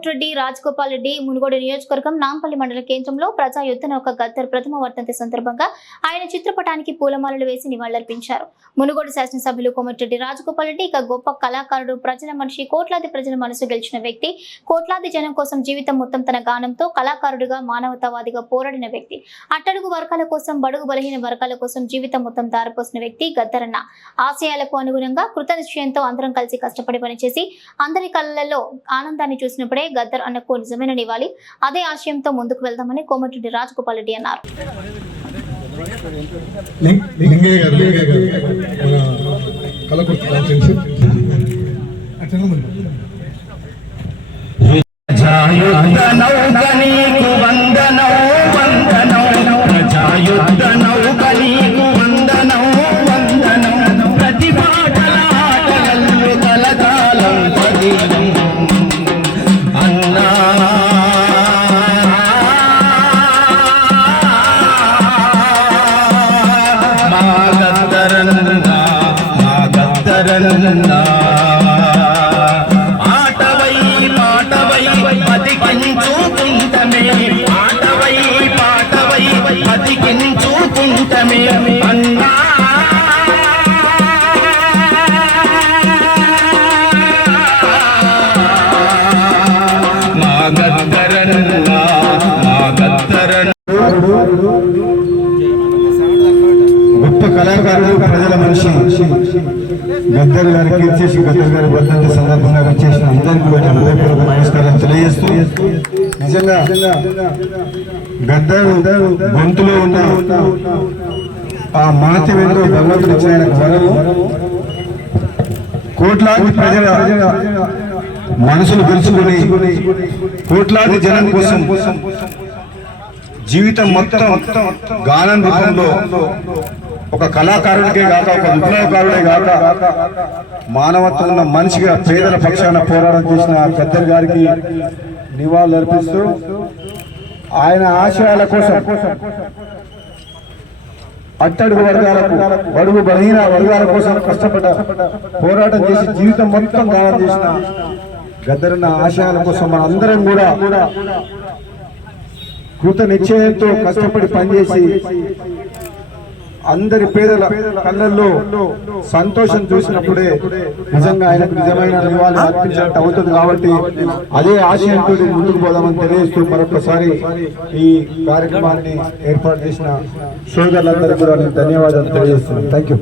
కోమటిరెడ్డి రాజగోపాల్ రెడ్డి మునుగోడు నియోజకవర్గం నాంపల్లి మండల కేంద్రంలో ప్రజా యుద్ధన ఒక గద్దర్ ప్రథమ వర్ధంతి సందర్భంగా ఆయన చిత్రపటానికి పూలమాలలు వేసి నివాళులర్పించారు. మునుగోడు శాసనసభ్యులు కోమటిరెడ్డి రాజగోపాల్ రెడ్డి ఇక గొప్ప కళాకారుడు, ప్రజల మనిషి, కోట్లాది ప్రజల మనసు గెలిచిన వ్యక్తి, కోట్లాది జనం కోసం జీవితం మొత్తం తన గానంతో కళాకారుడిగా, మానవతావాదిగా పోరాడిన వ్యక్తి, అట్టడుగు వర్గాల కోసం, బడుగు బలహీన వర్గాల కోసం జీవితం మొత్తం దారిపోసిన వ్యక్తి గద్దరన్న. ఆశయాలకు అనుగుణంగా కృత నిశ్చయంతో అందరం కలిసి కష్టపడి పనిచేసి అందరి కళ్ళల్లో ఆనందాన్ని చూసినప్పుడే గద్దర్ అన్నకు నిజమైన నివాళి. అదే ఆశయంతో ముందుకు వెళ్దామని కోమటిరెడ్డి రాజగోపాల్ రెడ్డి అన్నారు. ఆటవై పాటవై బతికించుకుంటమే, ఆటవై పాటవై బతికించుకుంటమే అన్నా. మా గద్దరన్నా, మా గద్దరన్నా గొప్ప కళాకారుడు, ప్రజల మనిషి గద్దర్ గారికి కీర్తిశేషి గద్దర్ గారి వర్ధంతి సందర్భంగా వచ్చేసిన అందరికీ హృదయపూర్వక నమస్కారం తెలియజేస్తూ, నిజంగా గద్దర్ గొంతులో ఉన్న ఆ మాత్యమేందో భగవంతుడు ఇచ్చిన వరము కోట్లాది ప్రజల మనసులు గెలుచుకుని కోట్లాది జనం కోసం జీవితం మొత్తం గానం రూపంలో ఒక కళాకారుడికే కాక, ఒక విప్లవకారుడే కాక, మానవత్వం ఉన్న మనిషిగా పేదల పక్షాన పోరాటం చేసిన గద్దర్ గారికి నివాళులు అర్పిస్తూ, ఆయన ఆశయాల కోసం అట్టడుగు వర్గాలకు, బడుగు బలహీన వర్గాల కోసం కష్టపడ్డ, పోరాటం చేసి జీవితం మొత్తం దానం చేసిన గద్దరన్న ఆశయాల కోసం మన అందరం కూడా కృత నిశ్చయంతో కష్టపడి పనిచేసి అందరి పేదల కళ్ళల్లో సంతోషం చూసినప్పుడే నిజంగా ఆయనకు నిజమైన నివాళి అర్పించినట్టు అవుతుంది. కాబట్టి అదే ఆశయంతో ముందుకు పోదామని తెలియజేస్తూ మరొకసారి ఈ కార్యక్రమాన్ని ఏర్పాటు చేసిన సోదరులందరికీ కూడా ధన్యవాదాలు తెలియజేస్తున్నాను. Thank you.